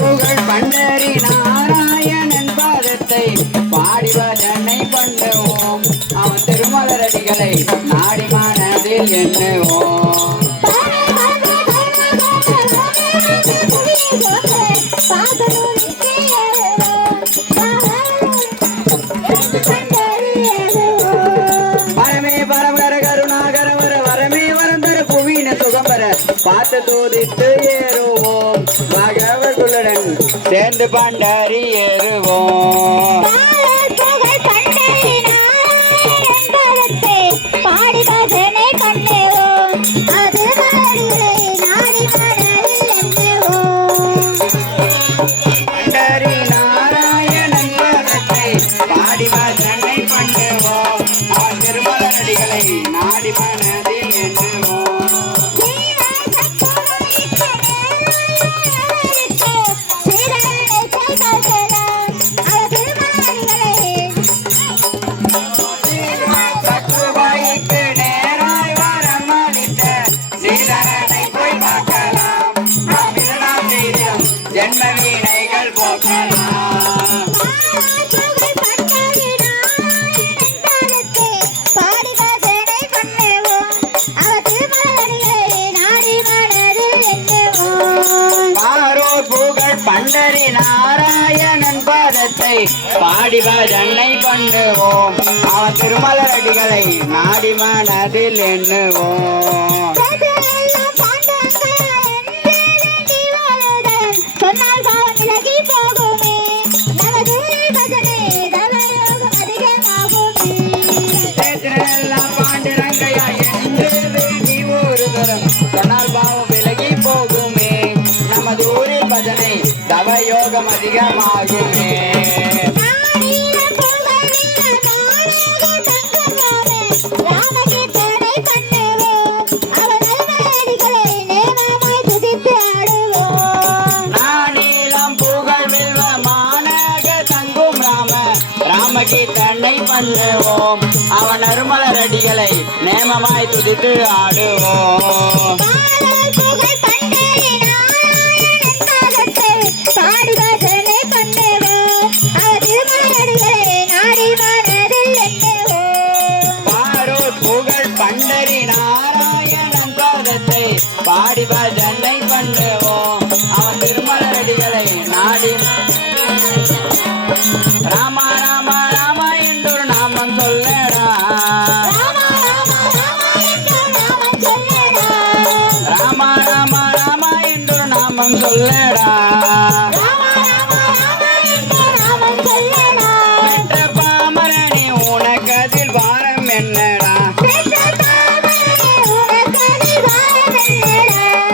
புகழ் பண்டரி நாராயணன் பாதத்தை பாடி பஜனை பண்ணுவோம் அவன் திருமலரடிகளை நாடி மனதில் எண்ணுவோம் பார்த்து தூதித்து ஏறுவோம் பகவர்களுடன் சேர்ந்து பண்டரி ஏறுவோம் பாடி பஜனை பண்ணுவோம் அது நாடி பண்டரி நாராயணன் பாதத்தை பாடி பஜனை பண்ணுவோம் அவன் திருமலரடிகளை நாடி மனதில் எண்ணுவோம் ஜென்ம வீணைகள் போக்கலாம் பாடி பஜனை பண்ணுவோம் அவர் திருமலரடிகளை நாடி மனதில் எண்ணுவோம் பாரோர் புகழ் பண்டரி நாராயணன் பாதத்தை பாடி பஜனை பண்ணுவோம் அவன் திருமலரடிகளை நாடி மனதில் எண்ணுவோம் சொன்னால் பாவம் விலகி போகுமே நமது பஜனை தவயோகம் அதிகமாகுமே எல்லாம் பாண்டுரங்கையா என்று வேண்டி ஒரு தரம் சொன்னால் பாவம் விலகி போகுமே நமது ஊரில் பஜனை தவயோகம் அதிகமாகுமே கீர்த்தனை பண்ணுவோம் அவன் அருமலரடிகளை நேமமாய் துதித்து ஆடுவோம் பாரோர் புகழ் பண்டரி நாராயணன் பாதத்தை பாடி பஜனை பண்ணுவோம் அவன் திருமலரடிகளை நாடி ராமா ராமா ராமா என்றொரு நாமம் சொல்லடா ராமா ராமா ராமா என்றொரு நாமம் சொல்லடா பெற்ற பாமரனே உனக்கதில் வாரம் என்னடா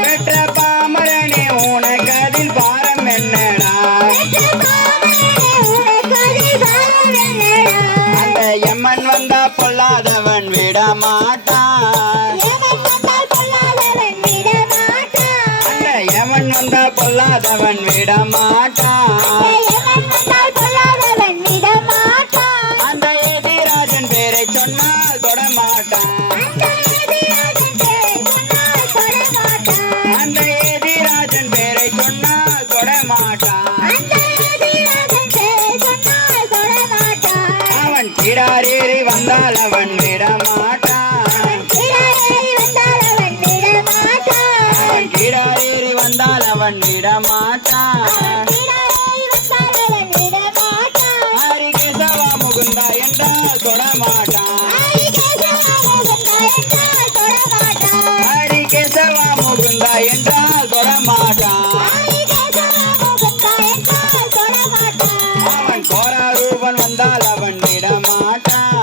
பெற்ற பாமரனே உனக்கதில் வாரம் என்னடா அந்த எம்மன் வந்தா பொல்லாதவன் விட மாட்டான் அந்த எமன் வந்தா பொல்லாதவன் விட மாட்டான் அந்த எதிராஜன் பேரை சொன்னால் தொட மாட்டான் அந்த எதிராஜன் பேரை சொன்னால் தொட மாட்டான் அவன் கிடாரேறி வந்தால் அவன் விட மாட்டான் அவன் கிடாரேறி வந்தால் அவன் விட மாட்டான் ஹரி கேசவா முகுந்தா என்றால் தொட மாட்டான் ஹரி கேசவா முகுந்தா என்றால் தொட மாட்டான் அவன் கோராரூபன் வந்தால் அவன் விட மாட்டான்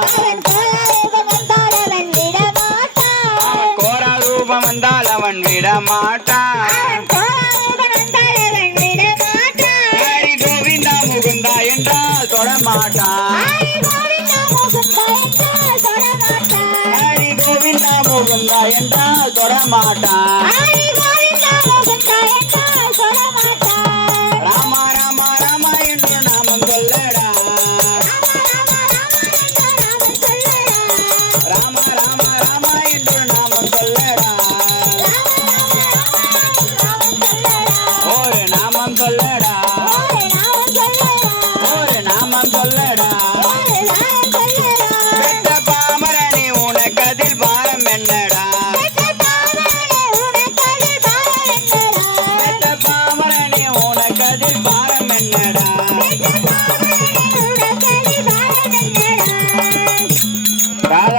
அவன் கோராரூபம் வந்தால் அவன் விட மாட்டான் ஹரி கோவிந்தா முகுந்தா என்றால் தொட மாட்டான் ஹரி கோவிந்தா முகுந்தா என்றால் தொட மாட்டான் ராமா ராமா ராமா என்று நாமம் சொல்லடா ராமா ராமா ராமா என்று நாமம் சொல்லடா ஒரு நாமம் சொல்லடா வீட்டு